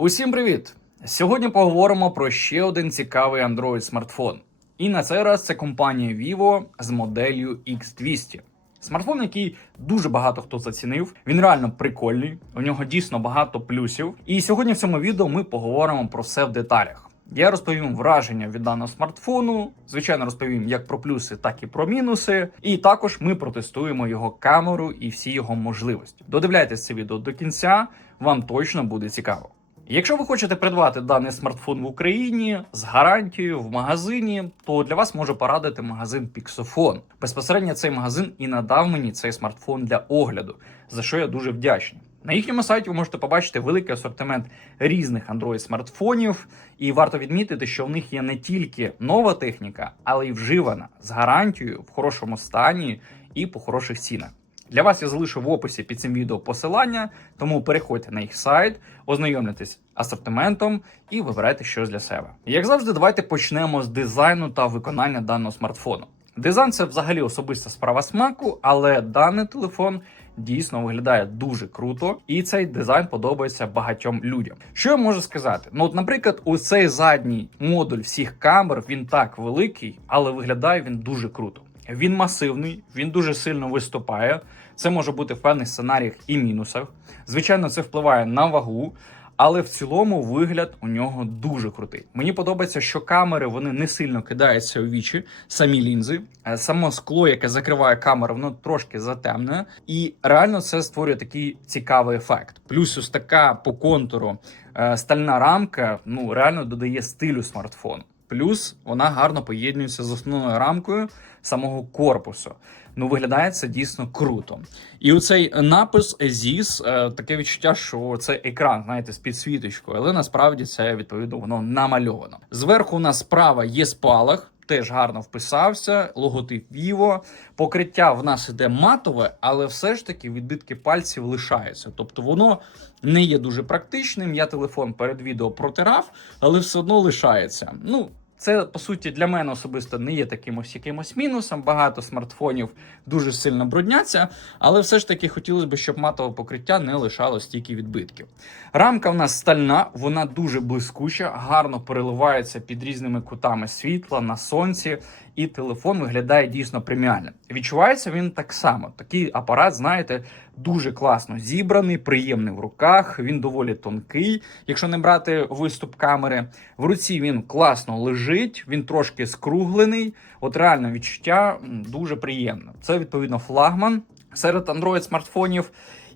Усім привіт! Сьогодні поговоримо про ще один цікавий Android смартфон. І на цей раз це компанія Vivo з моделлю X200. Смартфон, який дуже багато хто зацінив. Він реально прикольний, у нього дійсно багато плюсів. І сьогодні в цьому відео ми поговоримо про все в деталях. Я розповім враження від даного смартфону. Звичайно, розповім як про плюси, так і про мінуси. І також ми протестуємо його камеру і всі його можливості. Додивляйтесь це відео до кінця, вам точно буде цікаво. Якщо ви хочете придбати даний смартфон в Україні з гарантією в магазині, то для вас може порадити магазин Pixofon. Безпосередньо цей магазин і надав мені цей смартфон для огляду, за що я дуже вдячний. На їхньому сайті ви можете побачити великий асортимент різних Android смартфонів, і варто відмітити, що в них є не тільки нова техніка, але й вживана з гарантією в хорошому стані і по хороших цінах. Для вас я залишу в описі під цим відео посилання, тому переходьте на їх сайт, ознайомлюйтесь асортиментом і вибирайте щось для себе. Як завжди, давайте почнемо з дизайну та виконання даного смартфону. Дизайн це взагалі особиста справа смаку, але даний телефон дійсно виглядає дуже круто, і цей дизайн подобається багатьом людям. Що я можу сказати? Ну, от, наприклад, у цей задній модуль всіх камер він так великий, але виглядає він дуже круто. Він масивний, він дуже сильно виступає. Це може бути в певних сценаріях і мінусах. Звичайно, це впливає на вагу. Але в цілому вигляд у нього дуже крутий. Мені подобається, що камери вони не сильно кидаються у вічі, самі лінзи. Е, Само скло, яке закриває камеру, воно трошки затемнене, і реально це створює такий цікавий ефект. Плюс ось така по контуру е, стальна рамка ну реально додає стилю смартфону. Плюс вона гарно поєднується з основною рамкою самого корпусу. Ну, виглядає це дійсно круто. І оцей напис ZIS, е, таке відчуття, що це екран, знаєте, з підсвіточкою, але насправді це відповідно воно намальовано. Зверху у нас справа є спалах. Теж гарно вписався, логотип Vivo. Покриття в нас іде матове, але все ж таки відбитки пальців лишаються. Тобто воно не є дуже практичним. Я телефон перед відео протирав, але все одно лишається. Ну, це по суті для мене особисто не є таким ось якимось мінусом. Багато смартфонів дуже сильно брудняться, але все ж таки хотілося б, щоб матове покриття не лишало стільки відбитків. Рамка в нас стальна, вона дуже блискуча, гарно переливається під різними кутами світла на сонці, і телефон виглядає дійсно преміально. Відчувається він так само. Такий апарат, знаєте, дуже класно зібраний, приємний в руках. Він доволі тонкий, якщо не брати виступ камери. В руці він класно лежить, він трошки скруглений. От реально відчуття дуже приємно. Це відповідно флагман серед Android смартфонів.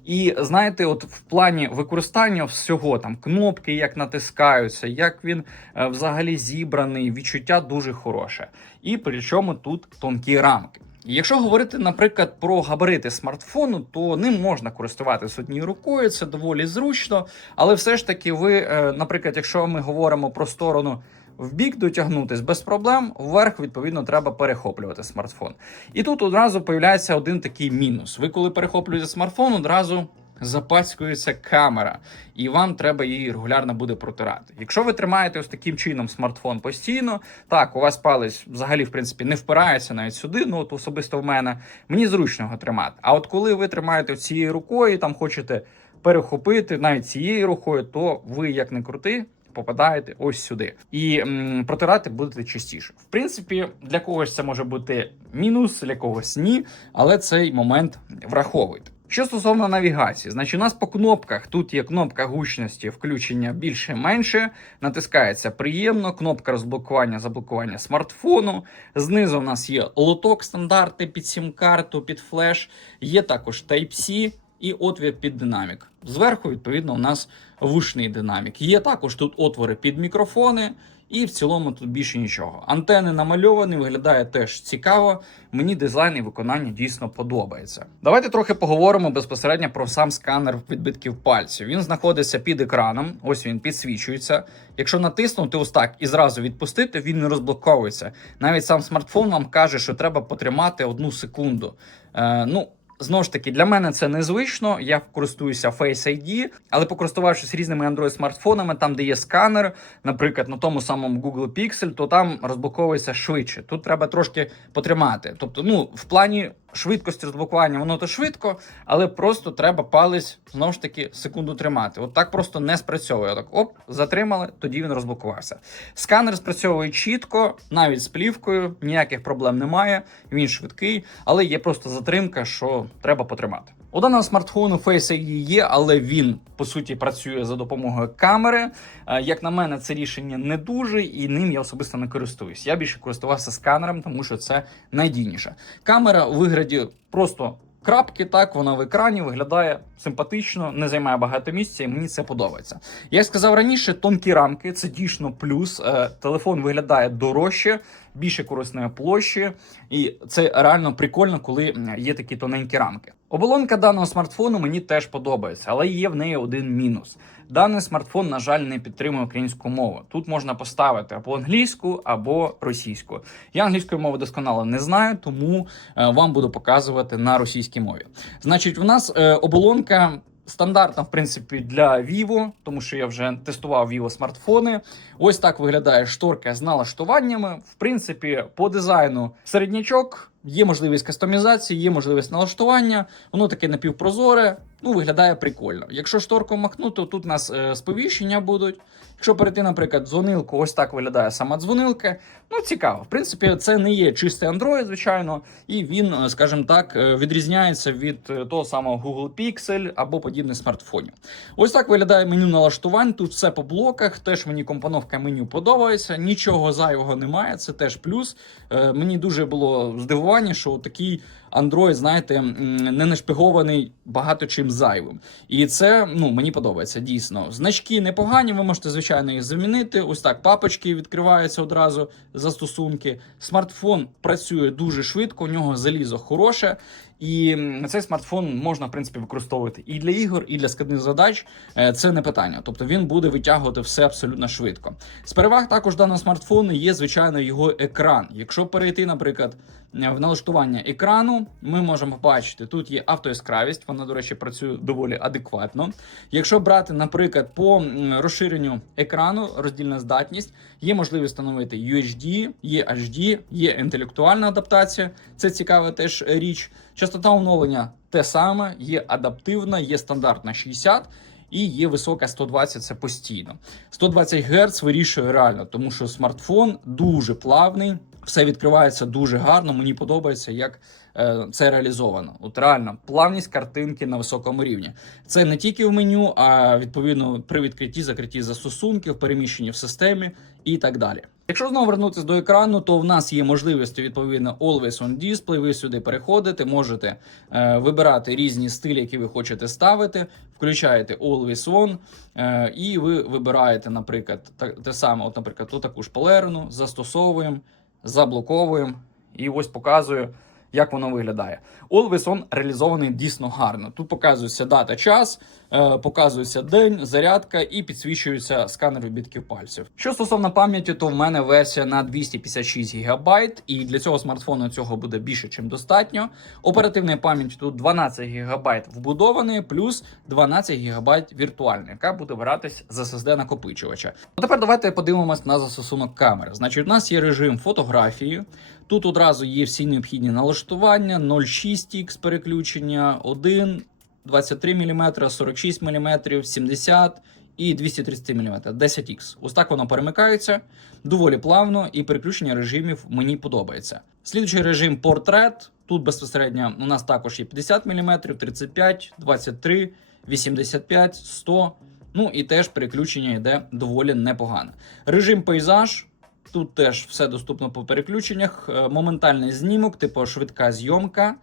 І знаєте, от в плані використання всього там кнопки, як натискаються, як він е, взагалі зібраний, відчуття дуже хороше. І причому тут тонкі рамки. Якщо говорити, наприклад, про габарити смартфону, то ним можна користуватися однією рукою, це доволі зручно. Але все ж таки, ви, е, наприклад, якщо ми говоримо про сторону в бік дотягнутись без проблем, вверх, відповідно, треба перехоплювати смартфон. І тут одразу появляється один такий мінус. Ви, коли перехоплюєте смартфон, одразу запацькується камера, і вам треба її регулярно буде протирати. Якщо ви тримаєте ось таким чином смартфон постійно, так у вас палець взагалі в принципі не впирається навіть сюди. Ну от особисто в мене мені зручно його тримати. А от коли ви тримаєте цією рукою, там хочете перехопити навіть цією рукою, то ви як не крути. Попадаєте ось сюди і м, протирати будете частіше. В принципі, для когось це може бути мінус, для когось ні, але цей момент враховуйте. Що стосовно навігації, значить, у нас по кнопках тут є кнопка гучності включення більше-менше, натискається приємно, кнопка розблокування, заблокування смартфону. Знизу у нас є лоток стандартний під сім-карту, під флеш, є також Type-C і отвір під динамік. Зверху, відповідно, у нас вушний динамік. Є також тут отвори під мікрофони. І в цілому тут більше нічого. Антени намальовані, виглядає теж цікаво. Мені дизайн і виконання дійсно подобається. Давайте трохи поговоримо безпосередньо про сам сканер відбитків пальців. Він знаходиться під екраном, ось він підсвічується. Якщо натиснути ось так і зразу відпустити, він не розблоковується. Навіть сам смартфон вам каже, що треба потримати одну секунду. Е, ну, Знову ж таки, для мене це незвично. Я користуюся Face ID, але покористувавшись різними Android смартфонами, там де є сканер, наприклад, на тому самому Google Pixel, то там розблоковується швидше. Тут треба трошки потримати. Тобто, ну в плані швидкості розблокування, воно то швидко, але просто треба палець знову ж таки секунду тримати. От так просто не спрацьовує. Так, оп, затримали, тоді він розблокувався. Сканер спрацьовує чітко, навіть з плівкою, ніяких проблем немає. Він швидкий, але є просто затримка, що треба потримати. У даного смартфону Face ID є, але він по суті працює за допомогою камери. Е, Як на мене, це рішення не дуже, і ним я особисто не користуюсь. Я більше користувався сканером, тому що це найдійніше. Камера у вигляді просто. Крапки, так, вона в екрані виглядає симпатично, не займає багато місця, і мені це подобається. Як сказав раніше, тонкі рамки це дійсно плюс. Е, телефон виглядає дорожче, більше корисної площі, і це реально прикольно, коли є такі тоненькі рамки. Оболонка даного смартфону мені теж подобається, але є в неї один мінус. Даний смартфон, на жаль, не підтримує українську мову. Тут можна поставити або англійську, або російську. Я англійської мови досконало не знаю, тому е, вам буду показувати на російській мові. Значить, в нас е, оболонка. Стандартна, в принципі, для Vivo, тому що я вже тестував Vivo смартфони. Ось так виглядає шторка з налаштуваннями. В принципі, по дизайну середнячок, є можливість кастомізації, є можливість налаштування. Воно таке напівпрозоре, ну виглядає прикольно. Якщо шторку махнути, то тут у нас е, сповіщення будуть. Якщо перейти, наприклад, дзвонилку, ось так виглядає сама дзвонилка. Ну, цікаво. В принципі, це не є чистий Android, звичайно, і він, е, скажімо так, е, відрізняється від е, того самого Google Pixel або подібних смартфонів. Ось так виглядає меню налаштувань. Тут все по блоках. Теж мені компоновка меню подобається. Нічого зайвого немає. Це теж плюс. Е, Мені дуже було здивування, що такий Android, знаєте, не нашпигований багато чим зайвим. І це ну мені подобається дійсно. Значки непогані. Ви можете звичайно їх замінити. Ось так папочки відкриваються одразу застосунки. Смартфон працює дуже швидко. У нього залізо хороше. І цей смартфон можна в принципі використовувати і для ігор, і для складних задач. Е, Це не питання. Тобто він буде витягувати все абсолютно швидко. З переваг також даного смартфону є звичайно його екран. Якщо перейти, наприклад, в налаштування екрану, ми можемо побачити, тут є автояскравість, вона, до речі, працює доволі адекватно. Якщо брати, наприклад, по розширенню екрану, роздільна здатність, є можливість встановити UHD, є HD, є інтелектуальна адаптація. Це цікава теж річ. Частота оновлення те саме, є адаптивна, є стандартна 60 і є висока 120 це постійно. 120 Гц вирішує реально, тому що смартфон дуже плавний, все відкривається дуже гарно. Мені подобається, як е, це реалізовано. От реально плавність картинки на високому рівні. Це не тільки в меню, а відповідно при відкритті, закритті застосунків, переміщенні в системі і так далі. Якщо знову вернутися до екрану, то в нас є можливість відповідно Always on Display. Ви сюди переходите, можете е, вибирати різні стилі, які ви хочете ставити. Включаєте Always On, е, і ви вибираєте, наприклад, те саме, от, наприклад, ту таку шпалерну, застосовуємо, заблоковуємо, і ось показую. Як воно виглядає? Always On реалізований дійсно гарно. Тут показується дата, час, показується день, зарядка і підсвічується сканер відбитків пальців. Що стосовно пам'яті, то в мене версія на 256 ГБ, і для цього смартфону цього буде більше, ніж достатньо. Оперативної пам'яті тут 12 ГБ вбудованої, плюс 12 ГБ віртуальної, яка буде братись з SSD накопичувача. Ну, тепер давайте подивимось на застосунок камери. Значить, у нас є режим фотографії. Тут одразу є всі необхідні налаштування: 0,6х переключення, 1, 23 мм, 46 мм, 70 і 230 мм, 10х. Ось так воно перемикається доволі плавно, і переключення режимів мені подобається. Слідуючий режим портрет. Тут безпосередньо у нас також є 50 мм, 35, 23, 85, 100. Ну і теж переключення йде доволі непогано. Режим пейзаж. Тут теж все доступно по переключеннях. Е, Моментальний знімок, типу швидка зйомка.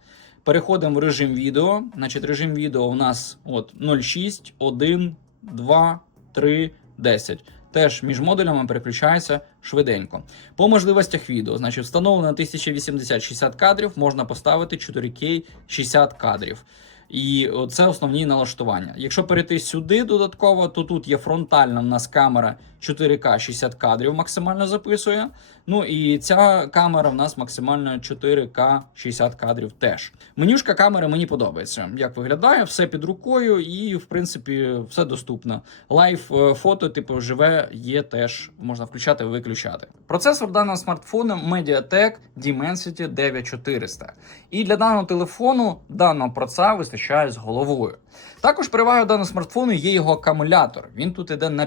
Переходимо в режим відео. Значить, режим відео у нас от 0,6, 1, 2, 3, 10. Теж між модулями переключається швиденько. По можливостях відео, значить, встановлено 1080-60 кадрів, можна поставити 4К 60 кадрів. І це основні налаштування. Якщо перейти сюди додатково, то тут є фронтальна в нас камера 4К 60 кадрів, максимально записує. Ну і ця камера в нас максимально 4К 60 кадрів теж. Менюшка камери мені подобається. Як виглядає, все під рукою, і в принципі все доступно. Лайв е, фото, типу, живе, є теж можна включати виключати. Процесор даного смартфону Mediatek Dimensity 9400. І для даного телефону даного проца вистачає з головою. Також перевагою даного смартфону є його акумулятор. Він тут іде на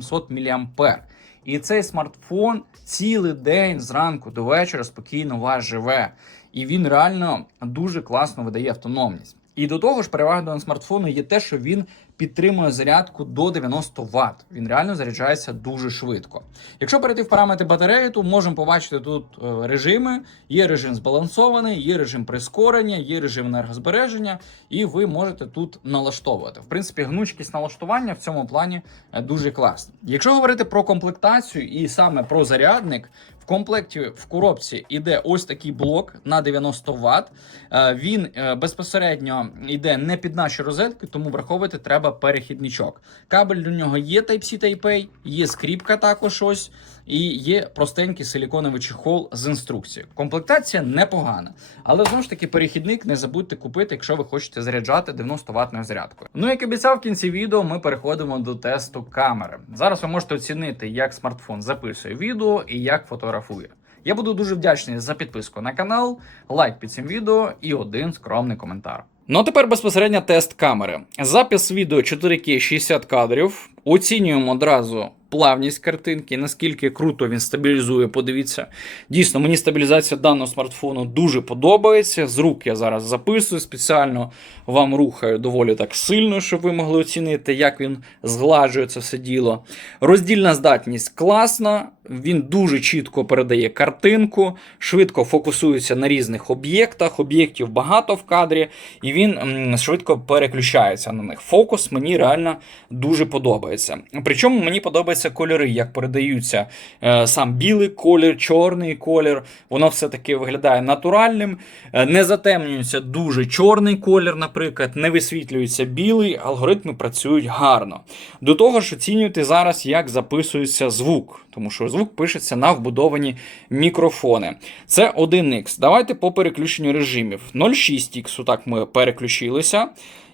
5800 мА. І цей смартфон цілий день зранку до вечора спокійно вас живе. І він реально дуже класно видає автономність. І до того ж, перевагою даного смартфону є те, що він підтримує зарядку до 90 Вт. Він реально заряджається дуже швидко. Якщо перейти в параметри батареї, то можемо побачити тут е, режими. Є режим збалансований, є режим прискорення, є режим енергозбереження, і ви можете тут налаштовувати. В принципі, гнучкість налаштування в цьому плані е, дуже класна. Якщо говорити про комплектацію і саме про зарядник, в комплекті в коробці йде ось такий блок на 90 Вт. Е, Він е, безпосередньо йде не під наші розетки, тому враховувати треба перехідничок. Кабель до нього є Type-C Type-A, є скріпка також ось, і є простенький силіконовий чехол з інструкцією. Комплектація непогана, але знову ж таки перехідник не забудьте купити, якщо ви хочете заряджати 90 ватною зарядкою. Ну як обіцяв в кінці відео, ми переходимо до тесту камери. Зараз ви можете оцінити, як смартфон записує відео і як фотографує. Я буду дуже вдячний за підписку на канал, лайк під цим відео і один скромний коментар. Ну а тепер безпосередньо тест камери. Запис відео 4К 60 кадрів. Оцінюємо одразу плавність картинки, наскільки круто він стабілізує. Подивіться. Дійсно, мені стабілізація даного смартфону дуже подобається. З рук я зараз записую, спеціально вам рухаю доволі так сильно, щоб ви могли оцінити, як він згладжує це все діло. Роздільна здатність класна. Він дуже чітко передає картинку, швидко фокусується на різних об'єктах. Об'єктів багато в кадрі, і він швидко переключається на них. Фокус мені реально дуже подобається. Причому мені подобаються кольори, як передаються е, сам білий колір, чорний колір. Воно все-таки виглядає натуральним, е, не затемнюється дуже чорний колір, наприклад, не висвітлюється білий, алгоритми працюють гарно. До того ж, оцінюйте зараз, як записується звук, тому що звук пишеться на вбудовані мікрофони. Це 1х. Давайте по переключенню режимів. 0,6х, отак ми переключилися.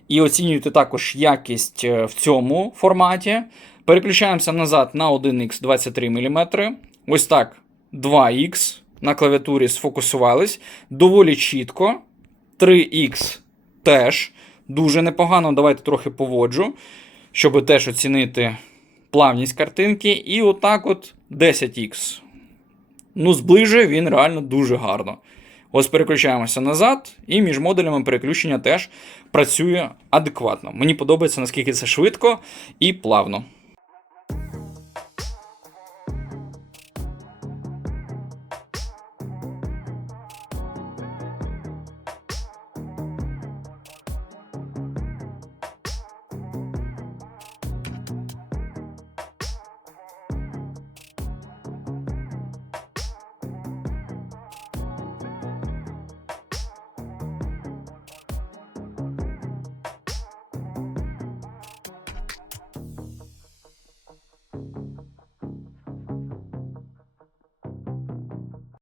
І оцінюйте також якість е, в цьому форматі. Переключаємося назад на 1х 23 мм. Ось так 2х на клавіатурі сфокусувались. Доволі чітко. 3х теж дуже непогано. Давайте трохи поводжу, щоб теж оцінити плавність картинки. І отак от 10х. Ну, зближує він реально дуже гарно. Ось переключаємося назад, і між модулями переключення теж працює адекватно. Мені подобається, наскільки це швидко і плавно.